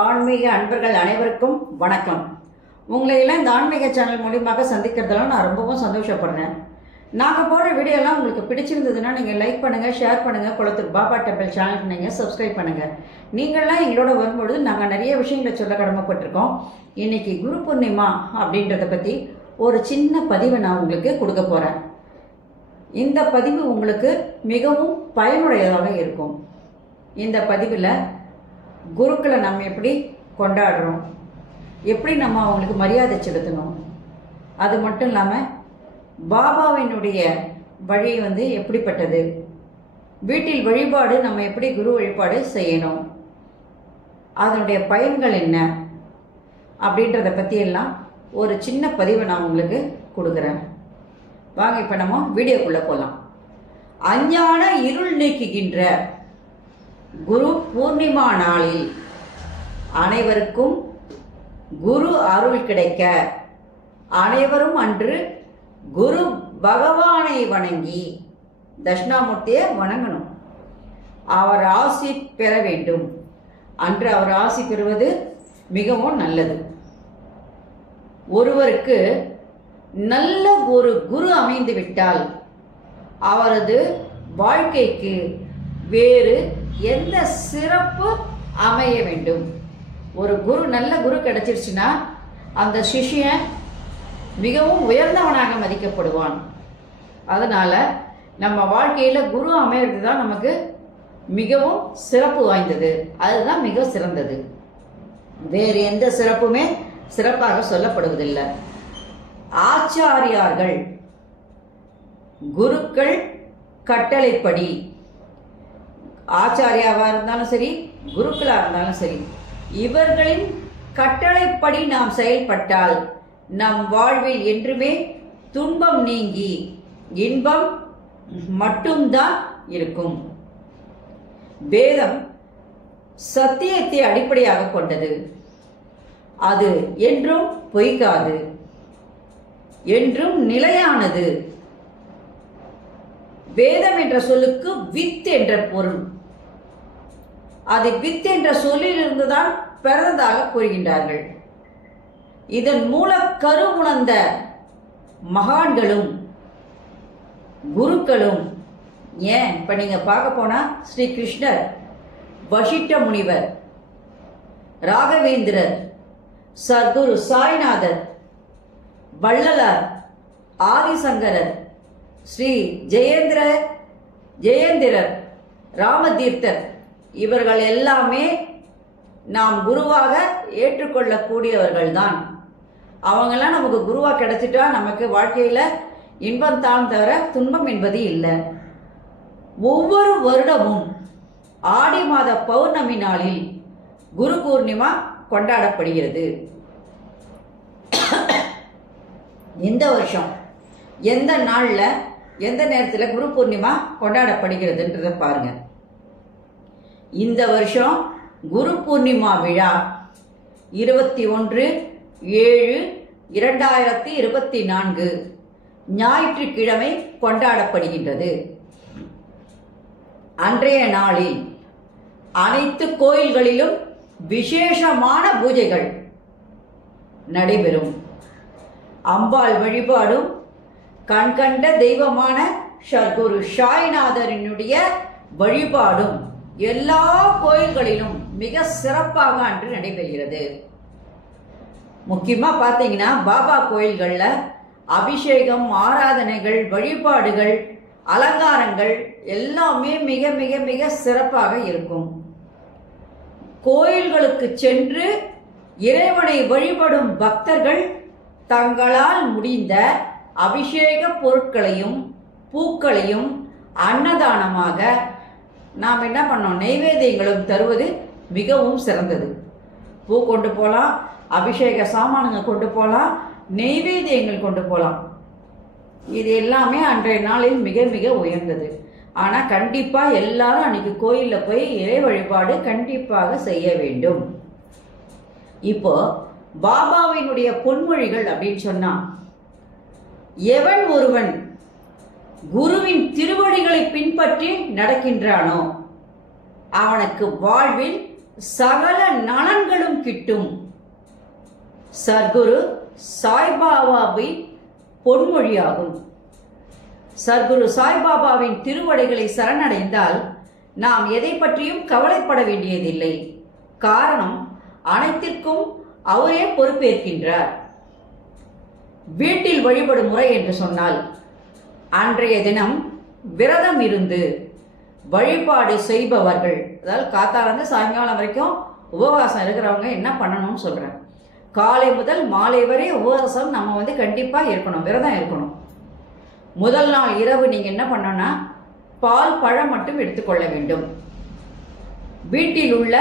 ஆன்மீக அன்பர்கள் அனைவருக்கும் வணக்கம். உங்களை எல்லாம் இந்த ஆன்மீக சேனல் மூலியமாக சந்திக்கிறதுல நான் ரொம்பவும் சந்தோஷப்படுறேன். நாங்கள் போடுற வீடியோலாம் உங்களுக்கு பிடிச்சிருந்ததுன்னா நீங்கள் லைக் பண்ணுங்கள், ஷேர் பண்ணுங்கள். குளத்தூர் பாபா டெம்பிள் சேனலுக்கு நீங்கள் சப்ஸ்கிரைப் பண்ணுங்கள். நீங்கள்லாம் எங்களோட வரும்பொழுது நாங்கள் நிறைய விஷயங்களை சொல்ல கடமைப்பட்டிருக்கோம். இன்றைக்கி குரு பூர்ணிமா அப்படின்றத பற்றி ஒரு சின்ன பதிவை நான் உங்களுக்கு கொடுக்க போகிறேன். இந்த பதிவு உங்களுக்கு மிகவும் பயனுடையதாக இருக்கும். இந்த பதிவில் குருக்களை நம்ம எப்படி கொண்டாடுறோம், எப்படி நம்ம அவங்களுக்கு மரியாதை செலுத்தணும், அது மட்டும் இல்லாமல் பாபாவினுடைய வழி எப்படிப்பட்டது, வீட்டில் வழிபாடு நம்ம எப்படி குரு வழிபாடு செய்யணும், அதனுடைய பயன்கள் என்ன அப்படின்றத பற்றியெல்லாம் ஒரு சின்ன பதிவை நான் உங்களுக்கு கொடுக்குறேன். வாங்க இப்போ நம்ம வீடியோக்குள்ளே போகலாம். அஞ்ஞான இருள் நீக்குகின்ற குரு பூர்ணிமா நாளில் அனைவருக்கும் குரு அருள் கிடைக்க அனைவரும் அன்று குரு பகவானை வணங்கி தட்சிணாமூர்த்தியை வணங்கணும். அவர் ஆசி பெற வேண்டும். அன்று அவர் ஆசி பெறுவது மிகவும் நல்லது. ஒருவருக்கு நல்ல ஒரு குரு அமைந்து விட்டால் அவரது வாழ்க்கைக்கு வேறு எந்த சிறப்பு அமைய வேண்டும். ஒரு குரு நல்ல குரு கிடைச்சிருச்சுன்னா அந்த சிஷ்யன் மிகவும் உயர்ந்தவனாக மதிக்கப்படுவான். அதனால் நம்ம வாழ்க்கையில் குரு அமையிறது தான் நமக்கு மிகவும் சிறப்பு வாய்ந்தது. அதுதான் மிக சிறந்தது. வேறு எந்த சிறப்புமே சிறப்பாக சொல்லப்படுவதில்லை. ஆச்சாரியார்கள் குருக்கள் கட்டளைப்படி, ஆச்சாரியாவாக இருந்தாலும் சரி, குருக்களாக இருந்தாலும் சரி, இவர்களின் கட்டளைப்படி நாம் செயல்பட்டால் நம் வாழ்வில் என்றுமே துன்பம் நீங்கி இன்பம் மட்டும்தான் இருக்கும். வேதம் சத்தியத்தை அடிப்படையாக கொண்டது. அது என்றும் பொய்க்காது, என்றும் நிலையானது. வேதம் என்ற சொல்லுக்கு வித் என்ற பொருள். அது வித் என்ற சொல்லிலிருந்து தான் பிறந்ததாக கூறுகின்றார்கள். இதன் மூல கரு உணர்ந்த மகான்களும் குருக்களும், ஏன் இப்ப நீங்க பார்க்க போனா ஸ்ரீ கிருஷ்ணர், வசிஷ்ட முனிவர், ராகவேந்திரர், சத்குரு சாய்நாதர், வள்ளலார், ஆதிசங்கரர், ஸ்ரீ ஜெயேந்திரர், ராமதீர்த்தர், இவர்கள் எல்லாமே நாம் குருவாக ஏற்றுக்கொள்ளக்கூடியவர்கள் தான். அவங்கெல்லாம் நமக்கு குருவாக கிடைச்சிட்டா நமக்கு வாழ்க்கையில் இன்பம் தான் தவிர துன்பம் என்பது இல்லை. ஒவ்வொரு வருடமும் ஆடி மாத பௌர்ணமி நாளில் குரு பூர்ணிமா கொண்டாடப்படுகிறது. இந்த வருஷம் எந்த நாளில் எந்த நேரத்தில் குரு பூர்ணிமா கொண்டாடப்படுகிறதுன்றதை பாருங்க. இந்த வருஷம் குரு பூர்ணிமா விழா 21/7/2024 ஞாயிற்றுக்கிழமை கொண்டாடப்படுகின்றது. அன்றைய நாளில் அனைத்து கோயில்களிலும் விசேஷமான பூஜைகள் நடைபெறும். அம்பாள் வழிபாடும் கண்கண்ட தெய்வமான சத்குரு சாய்நாதரினுடைய வழிபாடும் எல்லா கோயில்களிலும் மிக சிறப்பாக அன்று நடைபெறுகிறது. முக்கியமாக பார்த்தீங்கன்னா பாபா கோயில்களில் அபிஷேகம், ஆராதனைகள், வழிபாடுகள், அலங்காரங்கள் எல்லாமே மிக மிக மிக சிறப்பாக இருக்கும். கோயில்களுக்கு சென்று இறைவனை வழிபடும் பக்தர்கள் தங்களால் முடிந்த அபிஷேக பொருட்களையும் பூக்களையும் அன்னதானமாக நாம் என்ன பண்ணோம், நைவேத்தியங்களும் தருவது மிகவும் சிறந்தது. பூ கொண்டு போகலாம், அபிஷேக சாமானுங்க கொண்டு போகலாம், நெய்வேத்தியங்கள் கொண்டு போகலாம். இது எல்லாமே அன்றைய நாளில் மிக மிக உயர்ந்தது. ஆனால் கண்டிப்பாக எல்லாரும் அன்னைக்கு கோயிலில் போய் இறை வழிபாடு கண்டிப்பாக செய்ய வேண்டும். இப்போ பாபாவினுடைய பொன்மொழிகள் அப்படின்னு சொன்னா, எவன் ஒருவன் குருவின் திருவடிகளை பின்பற்றி நடக்கின்றானோ அவனுக்கு வாழ்வில் சகல நலன்களும் கிட்டும். சர்க்குரு சாய்பாபாவின் பொன்மொழியாகும். சர்க்குரு சாய்பாபாவின் திருவடிகளை சரணடைந்தால் நாம் எதை பற்றியும் கவலைப்பட வேண்டியதில்லை. காரணம், அனைத்திற்கும் அவரே பொறுப்பேற்கின்றார். வீட்டில் வழிபடும் முறை என்று சொன்னால், அன்றைய தினம் விரதம் இருந்து வழிபாடு செய்பவர்கள், அதாவது காத்தாலிருந்து சாயங்காலம் வரைக்கும் உபவாசம் இருக்கிறவங்க என்ன பண்ணணும்னு சொல்றேன். காலை முதல் மாலை வரை உபவாசம் நம்ம கண்டிப்பா இருக்கணும், விரதம் இருக்கணும். முதல் நாள் இரவு நீங்க என்ன பண்ணணும்னா பால் பழம் மட்டும் எடுத்துக்கொள்ள வேண்டும். வீட்டில் உள்ள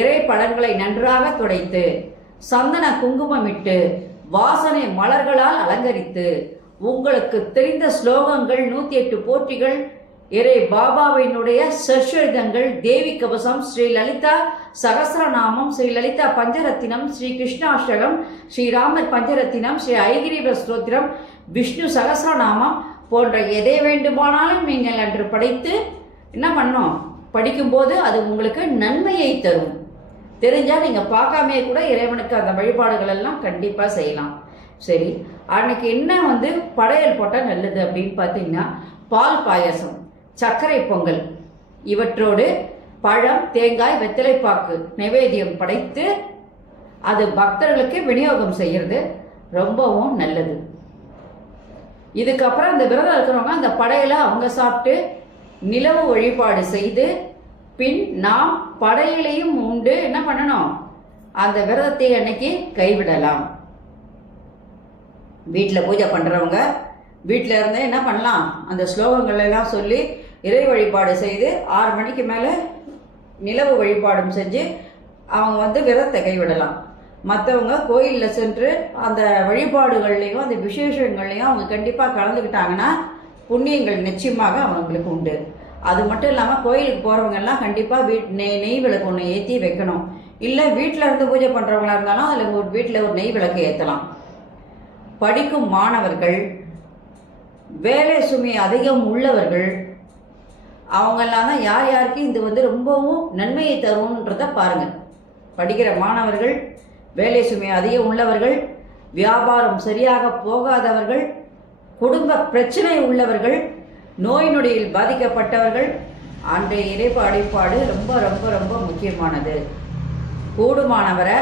இறை படங்களை நன்றாக துடைத்து சந்தன குங்குமம் இட்டு வாசனை மலர்களால் அலங்கரித்து உங்களுக்கு தெரிந்த ஸ்லோகங்கள் 108 போற்றிகள், இறை பாபாவினுடைய சர்ஷரிதங்கள், தேவி கவசம், ஸ்ரீ லலிதா சகஸ்ரநாமம், ஸ்ரீ லலிதா பஞ்சரத்தினம், ஸ்ரீ கிருஷ்ணாஷ்டகம், ஸ்ரீராமர் பஞ்சரத்தினம், ஸ்ரீ ஐகிரீவ ஸ்தோத்திரம், விஷ்ணு சகஸ்ரநாமம் போன்ற எதை வேண்டுமானாலும் நீங்கள் அன்று படித்து என்ன பண்ணணும், படிக்கும்போது அது உங்களுக்கு நன்மையை தரும். தெரிஞ்சா நீங்க பார்க்காமே கூட இறைவனுக்கு அந்த வழிபாடுகள் எல்லாம் கண்டிப்பா செய்யலாம். சரி, அன்னைக்கு என்ன படையல் போட்டால் நல்லது அப்படின்னு பார்த்தீங்கன்னா, பால் பாயசம், சர்க்கரை பொங்கல் இவற்றோடு பழம், தேங்காய், வெத்தலைப்பாக்கு நைவேத்தியம் படைத்து அது பக்தர்களுக்கு விநியோகம் செய்யறது ரொம்பவும் நல்லது. இதுக்கப்புறம் அந்த விரதம் இருக்கிறவங்க அந்த படையலை அவங்க சாப்பிட்டு நிலவு வழிபாடு செய்து பின் நாம் படையிலையும் உண்டு என்ன பண்ணணும், அந்த விரதத்தை அன்னைக்கு கைவிடலாம். வீட்டில் பூஜை பண்றவங்க வீட்டில் இருந்தே என்ன பண்ணலாம், அந்த ஸ்லோகங்கள் எல்லாம் சொல்லி இறை வழிபாடு செய்து 6 மணிக்கு மேலே நிலவு வழிபாடும் செஞ்சு அவங்க விரதத்தை கைவிடலாம். மற்றவங்க கோயிலில் சென்று அந்த வழிபாடுகள்லையும் அந்த விசேஷங்கள்லையும் அவங்க கண்டிப்பாக கலந்துக்கிட்டாங்கன்னா புண்ணியங்கள் நிச்சயமாக அவங்களுக்கு உண்டு. அது மட்டும் இல்லாமல் கோயிலுக்கு போகிறவங்க எல்லாம் கண்டிப்பாக நெய் விளக்கு ஒன்று ஏற்றி வைக்கணும். இல்லை வீட்டில் இருந்து பூஜை பண்ணுறவங்களா இருந்தாலும் அதில் ஒரு வீட்டில் ஒரு நெய் விளக்கு ஏற்றலாம். படிக்கும் மாணவர்கள், வேலை சுமை அதிகம் உள்ளவர்கள், அவங்கெல்லாம் தான் யார் யாருக்கு இது ரொம்பவும் நன்மையை தரும்ன்றத பாருங்க. படிக்கிற மாணவர்கள், வேலை சுமை அதிகம் உள்ளவர்கள், வியாபாரம் சரியாக போகாதவர்கள், குடும்ப பிரச்சனை உள்ளவர்கள், நோய் நொடியில் பாதிக்கப்பட்டவர்கள், அன்றைய இறைப்பு அடிப்பாடு ரொம்ப ரொம்ப ரொம்ப முக்கியமானது. கூடுமானவரை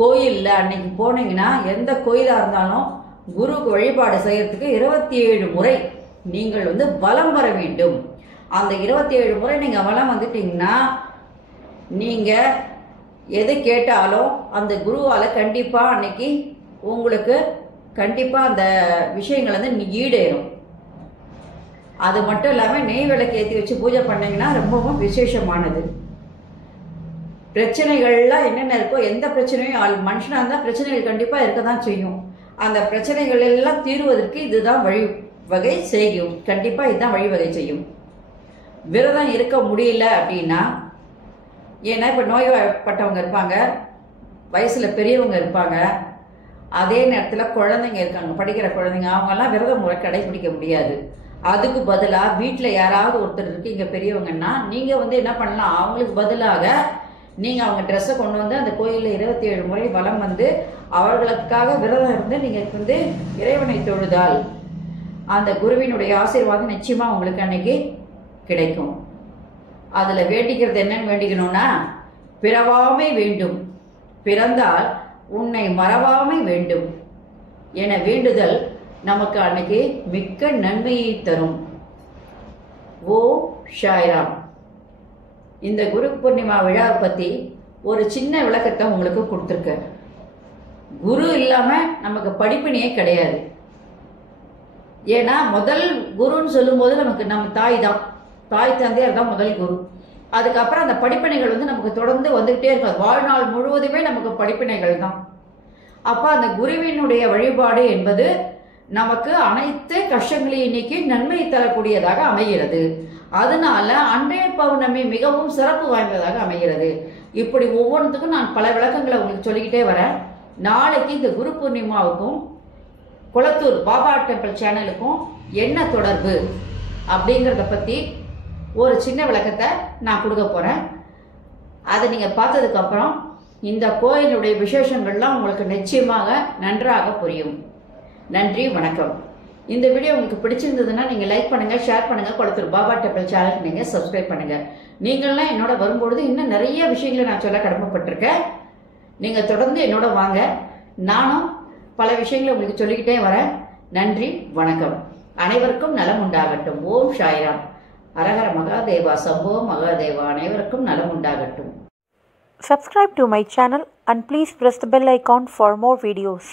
கோயிலில் அன்னைக்கு போனீங்கன்னா எந்த கோயிலாக இருந்தாலும் குருக்கு வழிபாடு செய்யறதுக்கு 27 முறை நீங்கள் வலம் வர வேண்டும். அந்த 27 முறை நீங்கள் வலம் வந்துட்டீங்கன்னா நீங்கள் எது கேட்டாலும் அந்த குருவால் கண்டிப்பாக அன்னைக்கு உங்களுக்கு கண்டிப்பாக அந்த விஷயங்கள் ஈடேறும். அது மட்டும் இல்லாமல் நெய் விளக்கு ஏற்றி வச்சு பூஜை பண்ணீங்கன்னா ரொம்பவும் விசேஷமானது. பிரச்சனைகள்லாம் என்னென்ன இருக்கோ, எந்த பிரச்சனையும் மனுஷனாக இருந்தால் பிரச்சனைகள் கண்டிப்பாக இருக்க தான் செய்யும். அந்த பிரச்சனைகள் எல்லாம் தீர்வதற்கு இதுதான் வழிவகை செய்யும். கண்டிப்பாக இதுதான் வழிவகை செய்யும். விரதம் இருக்க முடியல அப்படின்னா, ஏன்னா இப்போ நோய்பட்டவங்க இருப்பாங்க, வயசில் பெரியவங்க இருப்பாங்க, அதே நேரத்தில் குழந்தைங்க இருக்காங்க, படிக்கிற குழந்தைங்க, அவங்கெல்லாம் விரத முறை கடைபிடிக்க முடியாது. அதுக்கு பதிலாக வீட்டில் யாராவது ஒருத்தர் இருக்கீங்க பெரியவங்கன்னா, நீங்கள் என்ன பண்ணலாம், அவங்களுக்கு பதிலாக நீங்கள் அவங்க ட்ரெஸ்ஸை கொண்டு அந்த கோயிலில் 27 முறை வலம் அவர்களுக்காக விரதம் இருந்து நீங்கள் இறைவனை தொழுதால் அந்த குருவினுடைய ஆசீர்வாதம் நிச்சயமாக உங்களுக்கு அன்னைக்கு கிடைக்கும். அதில் வேண்டிக்கிறது என்னன்னு வேண்டிக்கணும்னா, பிறவாமை வேண்டும், பிறந்தால் உன்னை மறவாமை வேண்டும் என வேண்டுதல் நமக்கு அன்னைக்கு மிக்க நன்மையை தரும். ஓ சாய்ராம். இந்த குரு பூர்ணிமா விழாவை பற்றி ஒரு சின்ன விளக்கத்தை உங்களுக்கு கொடுத்துருக்க. குரு இல்லாமல் நமக்கு படிப்பினையே கிடையாது. ஏன்னா முதல் குருன்னு சொல்லும்போது நமக்கு நம்ம தாய் தான், தாய் தந்தையர் தான் முதல் குரு. அதுக்கப்புறம் அந்த படிப்பினைகள் நமக்கு தொடர்ந்து வந்துகிட்டே இருக்காது. வாழ்நாள் முழுவதுமே நமக்கு படிப்பினைகள் தான். அப்போ அந்த குருவினுடைய வழிபாடு என்பது நமக்கு அனைத்து கஷ்டங்களையும் நீக்கி நன்மை தரக்கூடியதாக அமைகிறது. அதனால அன்றைய பௌர்ணமி மிகவும் சிறப்பு வாய்ந்ததாக அமைகிறது. இப்படி ஒவ்வொன்றுத்துக்கும் நான் பல விளக்கங்களை உங்களுக்கு சொல்லிக்கிட்டே வரேன். நாளைக்கு இந்த குரு பூர்ணிமாவுக்கும் குளத்தூர் பாபா டெம்பிள் சேனலுக்கும் என்ன தொடர்பு அப்படிங்கிறத பற்றி ஒரு சின்ன விளக்கத்தை நான் கொடுக்க போகிறேன். அதை நீங்கள் பார்த்ததுக்கப்புறம் இந்த கோயிலுடைய விசேஷங்கள்லாம் உங்களுக்கு நிச்சயமாக நன்றாக புரியும். நன்றி, வணக்கம். இந்த வீடியோ உங்களுக்கு பிடிச்சிருந்ததுன்னா நீங்கள் லைக் பண்ணுங்கள், ஷேர் பண்ணுங்கள், கொளத்தூர் பாபா டெம்பிள் சேனலுக்கு நீங்கள் சப்ஸ்கிரைப் பண்ணுங்கள். நீங்கள்லாம் என்னோட வரும்பொழுது இன்னும் நிறைய விஷயங்களை நான் சொல்ல கடமைப்பட்டிருக்கேன். நீங்கள் தொடர்ந்து என்னோட வாங்க. நானும் பல விஷயங்களை உங்களுக்கு சொல்லிக்கிட்டே வரேன். நன்றி, வணக்கம். அனைவருக்கும் நலம் உண்டாகட்டும். ஓம் சாய்ராம். அரஹர மகாதேவா, சம்போ மகாதேவா. அனைவருக்கும் நலம் உண்டாகட்டும். Subscribe to my channel and please press the bell icon for more videos.